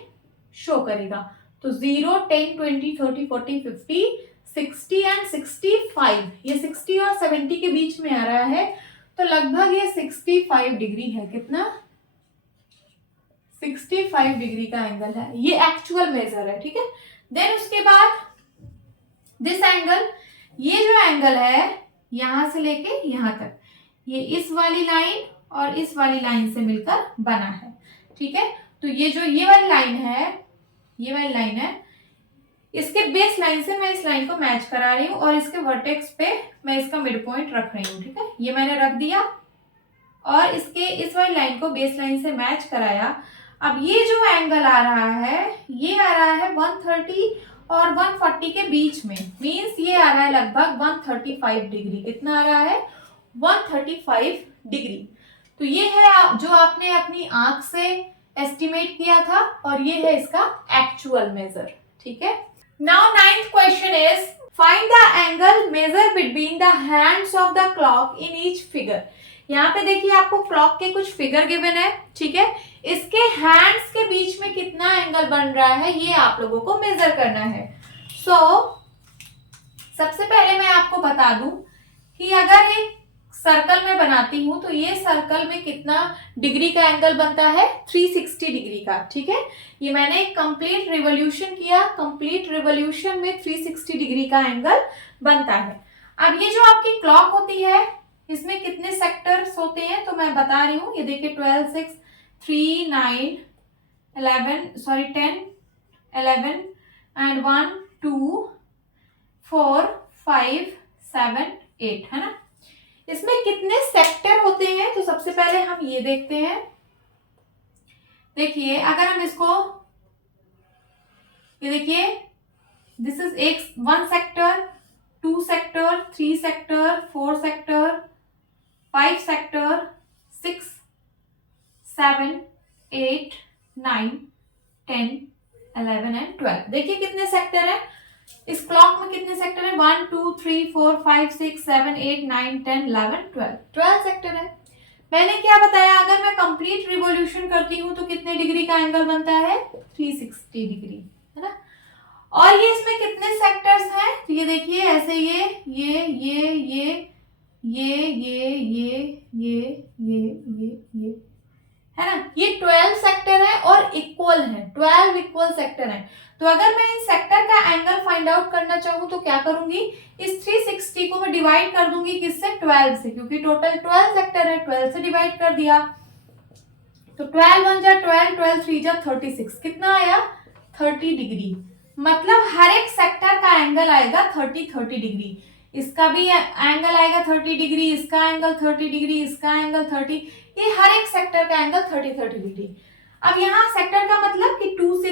शो करेगा। तो 0, 10, 20, 30, 40, 50, 60 एंड 65, ये 60 और 70 के बीच में आ रहा है। तो लगभग ये 65 डिग्री है। कितना? 65 डिग्री का एंगल है। ये एक्चुअल मेजर है, ठीक है। देन उसके बाद दिस एंगल, ये जो एंगल है यहां से लेके यहां तक, ये इस वाली लाइन और इस वाली लाइन से मिलकर बना है, ठीक है। तो ये जो ये वाली लाइन है, इसके बेस लाइन से मैं इस लाइन को मैच करा रही हूँ और इसके वर्टेक्स पे मैं इसका मिड पॉइंट रख रही हूँ, ठीक है। ये मैंने रख दिया और इसके इस वाली लाइन को बेस लाइन से मैच कराया। अब ये जो एंगल आ रहा है ये आ रहा है 130 और 140 के बीच में, मींस ये आ रहा है लगभग 135 डिग्री। कितना आ रहा है? 135 डिग्री। तो ये है जो आपने अपनी आंख से एस्टिमेट किया था और ये है इसका एक्चुअल मेजर, ठीक है। Now 9th question is find the angle measure between the hands of the clock in each figure. यहाँ पे देखिए आपको क्लॉक के कुछ फिगर गिवन है, ठीक है। इसके हैंड्स के बीच में कितना एंगल बन रहा है ये आप लोगों को मेजर करना है। सबसे पहले मैं आपको बता दूं कि अगर एक सर्कल में बनाती हूँ तो ये सर्कल में कितना डिग्री का एंगल बनता है, 360 डिग्री का। ठीक है, ये मैंने एक कंप्लीट रिवॉल्यूशन किया, कंप्लीट रिवॉल्यूशन में 360 डिग्री का एंगल बनता है। अब ये जो आपकी क्लॉक होती है इसमें कितने सेक्टर्स होते हैं तो मैं बता रही हूँ, ये देखिए 12, 6, 3, 9, 10, 11 एंड 1, 2, 4, 5, 7, 8 है ना। इसमें कितने सेक्टर होते हैं तो सबसे पहले हम ये देखते हैं। देखिए अगर हम इसको, ये देखिए दिस इज एक 1 sector, 2 sector, 3 sector, 4 sector, 5 sector, 6, 7, 8, 9, 10, 11 and 12। देखिए कितने सेक्टर है इस क्लॉक में, कितने सेक्टर है, 1, 2, 3, 4, 5, 6, 7, 8, 9, 10, 11, 12, 12 सेक्टर है। मैंने क्या बताया, अगर मैं कंप्लीट रिवॉल्यूशन करती हूँ तो कितने डिग्री का एंगल बनता है, 360 डिग्री है ना। और ये इसमें कितने सेक्टर्स हैं तो ये देखिए ऐसे ये है ना, ये 12 सेक्टर है और इक्वल है, 12 इक्वल सेक्टर है। तो अगर मैं इन सेक्टर का एंगल फाइंड आउट करना चाहूँ तो क्या करूंगी, इस 360 को मैं डिवाइड कर दूंगी किससे, 12 से, क्योंकि टोटल 12 सेक्टर है, 12 से डिवाइड कर दिया तो 12 1 जा 12, 12 3 जा 36, कितना आया 30 डिग्री। मतलब हर एक सेक्टर का एंगल आएगा 30 डिग्री, इसका भी एंगल आएगा 30 डिग्री, इसका एंगल 30 डिग्री, इसका एंगल 30, ये हर एक सेक्टर का एंगल 30 डिग्री। अब यहाँ सेक्टर का मतलब कि 2 से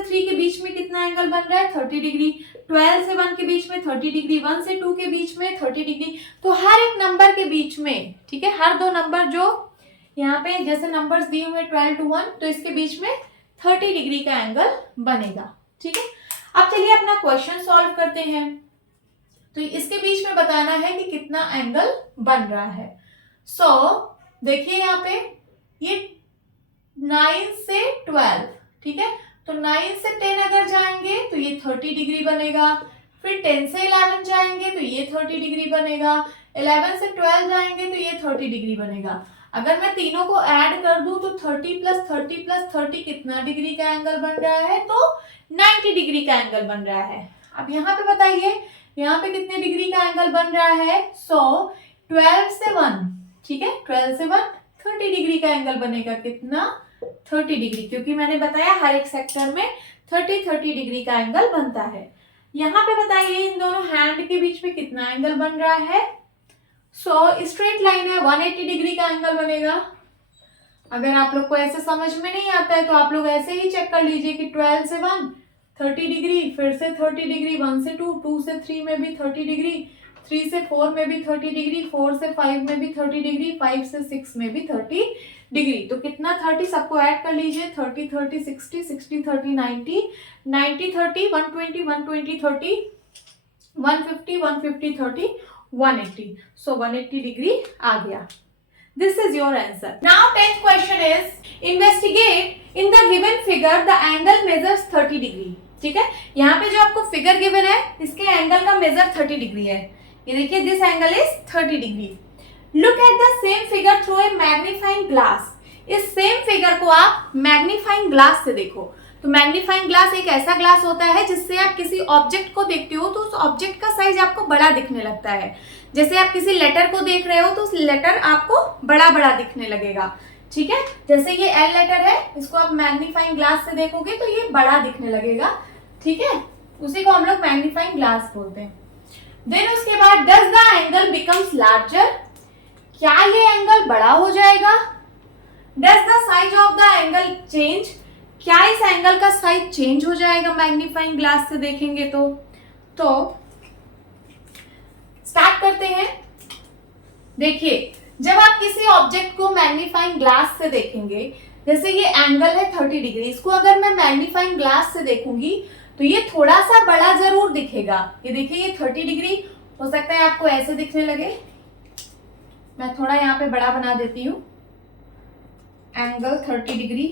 3 के बीच में कितना एंगल बन रहा है, 30 डिग्री, 12 से 1 के बीच में 30 डिग्री, 1 से 2 के बीच में 30 डिग्री। तो हर एक नंबर के बीच में, ठीक है, हर दो नंबर जो यहाँ पे जैसे नंबर्स दिए हुए 12 to 1, तो इसके बीच में 30 डिग्री का एंगल बनेगा। ठीक है, अब चलिए अपना क्वेश्चन सॉल्व करते हैं। तो इसके बीच में बताना है कि कितना एंगल बन रहा है। देखिए यहाँ पे ये 9 से 12, ठीक है, तो 9 से 10 अगर जाएंगे तो ये 30 डिग्री बनेगा, फिर 10 से 11 जाएंगे तो ये 30 डिग्री बनेगा, 11 से 12 जाएंगे तो ये 30 डिग्री बनेगा। अगर मैं तीनों को ऐड कर दूं तो 30 प्लस 30 प्लस 30 कितना डिग्री का एंगल बन रहा है, तो 90 डिग्री का एंगल बन रहा है। अब यहाँ पे बताइए यहाँ पे कितने डिग्री का एंगल बन रहा है, 12 से 1, ठीक है, 12 से 1 30 डिग्री का एंगल बनेगा, कितना 30 डिग्री, क्योंकि मैंने बताया हर एक सेक्टर में 30 डिग्री का एंगल बनता है। यहाँ पे बताइए इन दोनों हैंड के बीच में कितना एंगल बन रहा है, स्ट्रेट लाइन है, 180 डिग्री का एंगल बनेगा। अगर आप लोग को ऐसे समझ में नहीं आता है तो आप लोग ऐसे ही चेक कर लीजिए कि 12 से 1 30 डिग्री, फिर से 30 डिग्री, 1 से 2, 2 से 3 में भी 30 डिग्री, 3 से 4 में भी 30 डिग्री, 4 से 5 में भी 30 डिग्री, 5 से 6 में भी 30 डिग्री। तो कितना 30 सबको ऐड कर लीजिए, 30 30 60, 60 30 90, 90 30 120, 120 30, 150 150 30, 180, so 180 डिग्री आ गया। This is your answer. Now 10th question is, investigate in the given figure the angle measures 30 degree. ठीक है, यहाँ पे जो आपको फिगर गिवन है इसके एंगल का मेजर 30 डिग्री है। ये देखिए this angle is 30 degree. Look at the same figure through a magnifying glass. इस सेम फिगर को आप मैग्नीफाइंग ग्लास से देखो। तो मैग्नीफाइंग ग्लास एक ऐसा ग्लास होता है जिससे आप किसी ऑब्जेक्ट को देखते हो तो उस ऑब्जेक्ट का साइज आपको बड़ा दिखने लगता है। जैसे आप किसी लेटर को देख रहे हो तो उस लेटर आपको बड़ा बड़ा दिखने लगेगा। ठीक है, जैसे ये एल लेटर है, इसको आप मैग्नीफाइंग ग्लास से देखोगे तो ये बड़ा दिखने लगेगा। ठीक है, उसी को हम लोग मैग्नीफाइंग ग्लास बोलते हैं। देन उसके बाद does the angle becomes larger, क्या ये एंगल बड़ा हो जाएगा। Does the size of the angle change, क्या इस एंगल का साइज चेंज हो जाएगा मैग्नीफाइंग ग्लास से देखेंगे तो स्टार्ट करते हैं। देखिए जब आप किसी ऑब्जेक्ट को मैग्नीफाइंग ग्लास से देखेंगे, जैसे ये एंगल है 30 डिग्री, इसको अगर मैं मैग्नीफाइंग ग्लास से देखूंगी तो ये थोड़ा सा बड़ा जरूर दिखेगा। ये देखिए ये 30 डिग्री हो सकता है आपको ऐसे दिखने लगे, मैं थोड़ा यहाँ पे बड़ा बना देती हूँ, एंगल 30 डिग्री।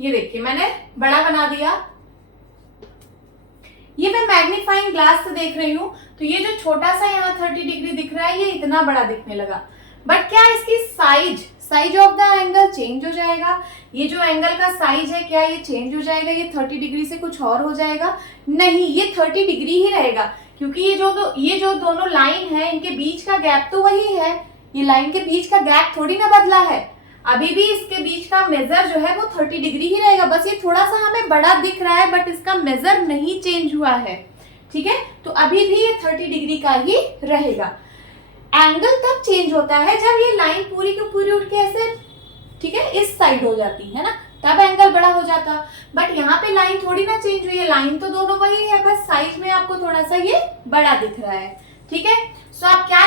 ये देखिए मैंने बड़ा बना दिया, ये मैं मैग्नीफाइंग ग्लास से देख रही हूँ, तो ये जो छोटा सा यहाँ 30 डिग्री दिख रहा है ये इतना बड़ा दिखने लगा। बट क्या इसकी size of the angle change हो जाएगा? ये जो एंगल का साइज है क्या ये चेंज हो जाएगा? ये 30 डिग्री से कुछ और हो जाएगा? नहीं, ये 30 डिग्री ही रहेगा, क्योंकि ये जो दोनों लाइन है इनके बीच का गैप तो वही है। ये लाइन के बीच का गैप थोड़ी ना बदला है, अभी भी इसके बीच का मेजर जो है वो 30 डिग्री ही रहेगा। बस ये थोड़ा सा हमें बड़ा दिख रहा है बट इसका मेजर नहीं चेंज हुआ है, ठीक है। तो अभी भी ये 30 डिग्री का ही रहेगा। एंगल तब चेंज होता है जब ये लाइन पूरी की पूरी उठ के ऐसे, ठीक है, इस साइड हो जाती है ना, तब एंगल बड़ा हो जाता। बट यहाँ पे लाइन थोड़ी ना चेंज हुई है, लाइन तो दोनों वही है, बस साइज में आपको थोड़ा सा ये बड़ा दिख रहा है, ठीक है। सो आप क्या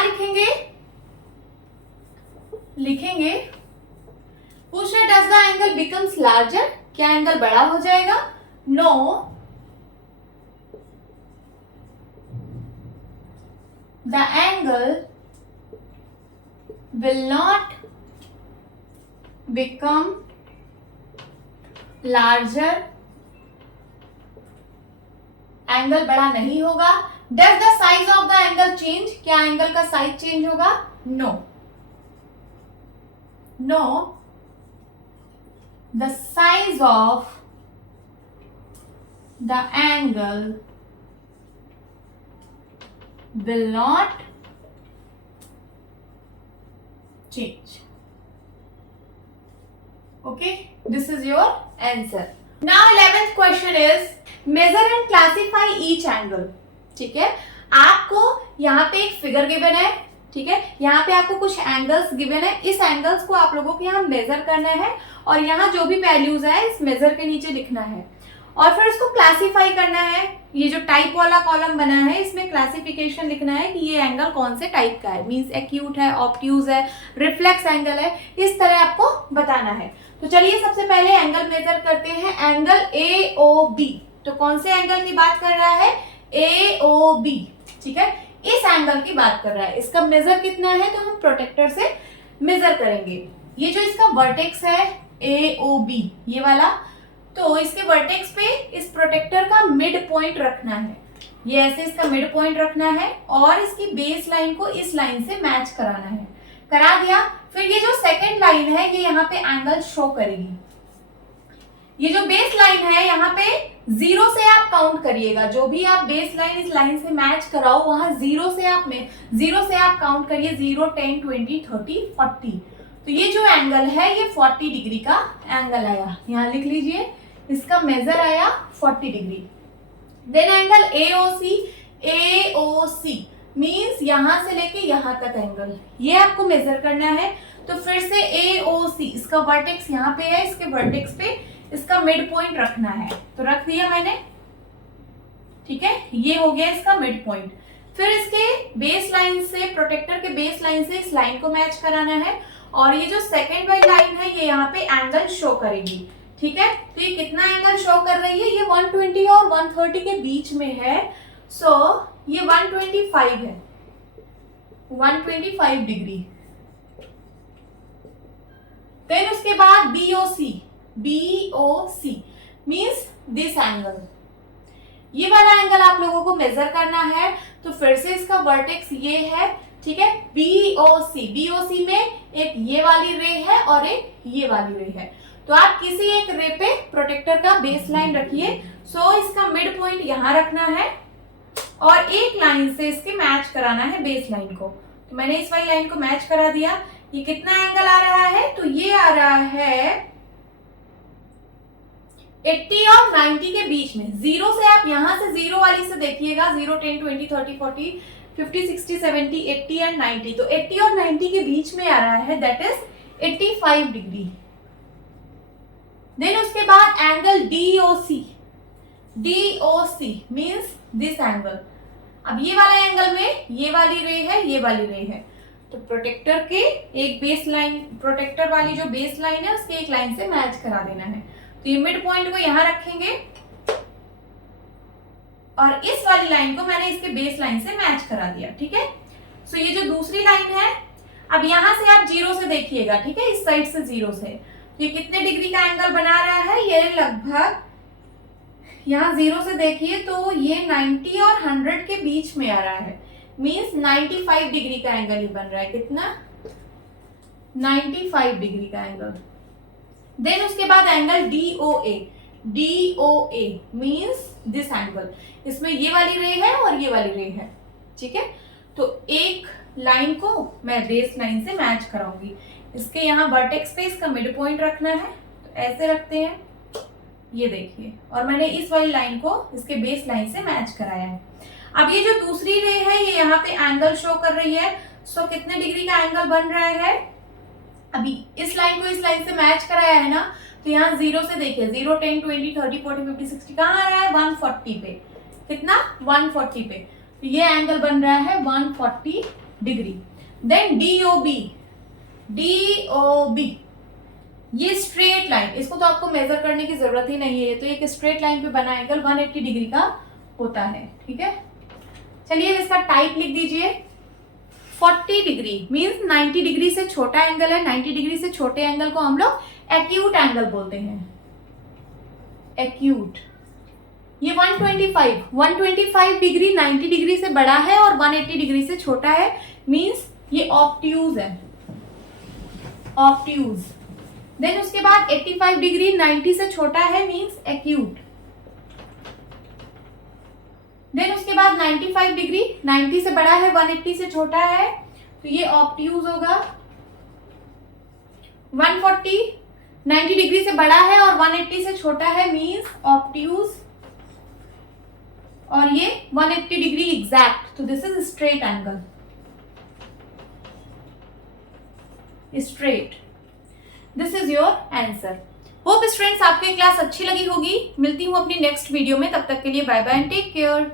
लिखेंगे? पूछ रहे does the angle becomes larger, क्या एंगल बड़ा हो जाएगा? No, the angle will not become larger, angle बड़ा नहीं होगा। Does the size of the angle change, क्या एंगल का साइज चेंज होगा? No, the size of the angle will not change. Okay, this is your answer. Now 11th question is measure and classify each angle. ठीक है, आपको यहाँ पे एक figure given है, ठीक है, यहाँ पे आपको कुछ एंगल्स गिवन है, इस एंगल्स को आप लोगों को यहाँ मेजर करना है और यहाँ जो भी वैल्यूज है इस मेजर के नीचे लिखना है और फिर उसको क्लासीफाई करना है। ये जो टाइप वाला कॉलम बना है इसमें क्लासिफिकेशन लिखना है कि ये एंगल कौन से टाइप का है, मींस एक्यूट है, ऑब्ट्यूज है, रिफ्लेक्स एंगल है, इस तरह आपको बताना है। तो चलिए सबसे पहले एंगल मेजर करते हैं, एंगल AOB। तो कौन से एंगल की बात कर रहा है? AOB, ठीक है, इस एंगल की बात कर रहा है। इसका मेजर कितना है तो हम प्रोटेक्टर से मेजर करेंगे। ये जो इसका वर्टेक्स है AOB ये वाला, तो इसके वर्टेक्स पे इस प्रोटेक्टर का मिड पॉइंट रखना है, ये ऐसे इसका मिड पॉइंट रखना है और इसकी बेस लाइन को इस लाइन से मैच कराना है। करा दिया, फिर ये जो सेकंड लाइन है ये यहाँ पे एंगल शो करेगी। ये जो बेस लाइन है यहाँ पे 0 से आप काउंट करिएगा, जो भी आप बेस लाइन इस लाइन से मैच कराओ वहां 0 से आप काउंट करिए, 0, 10, 20, 30, 40। तो ये जो एंगल है ये 40 डिग्री का एंगल आया, यहाँ लिख लीजिए, इसका मेजर आया 40 degree. Then angle AOC means यहां से लेके यहां तक एंगल, ये आपको मेजर करना है। तो फिर से AOC, इसका वर्टेक्स यहाँ पे है, इसके वर्टेक्स पे इसका मिड पॉइंट रखना है, तो रख दिया मैंने, ठीक है, ये हो गया इसका मिड पॉइंट। फिर इसके बेस लाइन से, प्रोटेक्टर के बेस लाइन से इस लाइन को मैच कराना है और ये जो सेकेंड वाली लाइन है ये यहाँ पे एंगल शो करेगी, ठीक है। तो ये कितना एंगल शो कर रही है? ये 120 और 130 के बीच में है, सो ये 125 है, 125 डिग्री। देन उसके बाद BOC मींस दिस एंगल, ये वाला एंगल आप लोगों को मेजर करना है। तो फिर से इसका वर्टेक्स ये है, ठीक है, BOC में एक ये वाली रे है और एक ये वाली रे है। तो आप किसी एक रे पे प्रोटेक्टर का बेस लाइन रखिए, सो इसका मिड पॉइंट यहाँ रखना है और एक लाइन से इसके मैच कराना है बेस लाइन को। तो मैंने इस वाली लाइन को मैच करा दिया। ये कितना एंगल आ रहा है? तो ये आ रहा है 80 और 90 के बीच में। 0 से आप यहां से 0 वाली से देखिएगा, 0, 10, 20, 30, 40, 50, 60, 70, 80 एंड 90। तो 80 और 90 के बीच में आ रहा है, दैट इज 85 डिग्री। देन उसके बाद angle DOC means this angle. अब ये वाला एंगल में ये वाली रे है, ये वाली रे है, तो प्रोटेक्टर के एक बेस लाइन, प्रोटेक्टर वाली जो बेस लाइन है उसके एक लाइन से मैच करा देना है। तो ये मिड पॉइंट को यहां रखेंगे और इस वाली लाइन को मैंने इसके बेस लाइन से मैच करा दिया, ठीक है। सो ये जो दूसरी लाइन है, अब यहां से आप 0 से देखिएगा, ठीक है, इस साइड से 0 से, ये कितने डिग्री का एंगल बना रहा है? ये लगभग, यहाँ 0 से देखिए तो ये 90 और 100 के बीच में आ रहा है, मीन्स 95 डिग्री का एंगल ही बन रहा है। कितना? 95 डिग्री का एंगल। देन उसके बाद angle DOA, DOA means this angle, इसमें ये वाली रे है और ये वाली रे है, ठीक है। तो एक लाइन को मैं बेस लाइन से मैच कराऊंगी, इसके यहाँ वर्टेक्स पे इसका मिड पॉइंट रखना है, तो ऐसे रखते हैं, ये देखिए, और मैंने इस वाली लाइन को इसके बेस लाइन से मैच कराया है। अब ये जो दूसरी रे है ये यहाँ पे एंगल शो कर रही है, सो कितने डिग्री का एंगल बन रहा है? अभी इस लाइन को इस लाइन से मैच कराया है ना, तो यहाँ 0 से देखिए, 0, 10, 20, 30, 40, 50, 60 कहाँ आ रहा है? 140 पे। कितना? 140 पे। तो ये एंगल बन रहा है 140 डिग्री। देन DOB, DOB ये स्ट्रेट लाइन, इसको तो आपको मेजर करने की जरूरत ही नहीं है, ये तो एक स्ट्रेट लाइन पे बना एंगल 180 डिग्री का होता है, ठीक है। चलिए इसका टाइप लिख दीजिए। 40 डिग्री मीन्स 90 डिग्री से छोटा एंगल है, 90 डिग्री से छोटे एंगल को हम लोग एक्यूट एंगल बोलते हैं, एक्यूट। ये 125 डिग्री 90 डिग्री से बड़ा है और 180 डिग्री से छोटा है, मीन्स ये ऑब्ट्यूज है, ऑब्ट्यूज। देन उसके बाद 85 डिग्री 90 से छोटा है, मीन्स एक्यूट। देन उसके बाद 95 डिग्री 90 से बड़ा है, 180 से छोटा है, तो ये ऑब्ट्यूज होगा। 140 90 डिग्री से बड़ा है और 180 से छोटा है, मीन्स ऑब्ट्यूज। और ये 180 डिग्री एग्जैक्ट, तो this is straight angle, straight. This is your answer. Hope students आपको क्लास अच्छी लगी होगी। मिलती हूँ अपनी नेक्स्ट वीडियो में, तब तक के लिए bye bye and take care.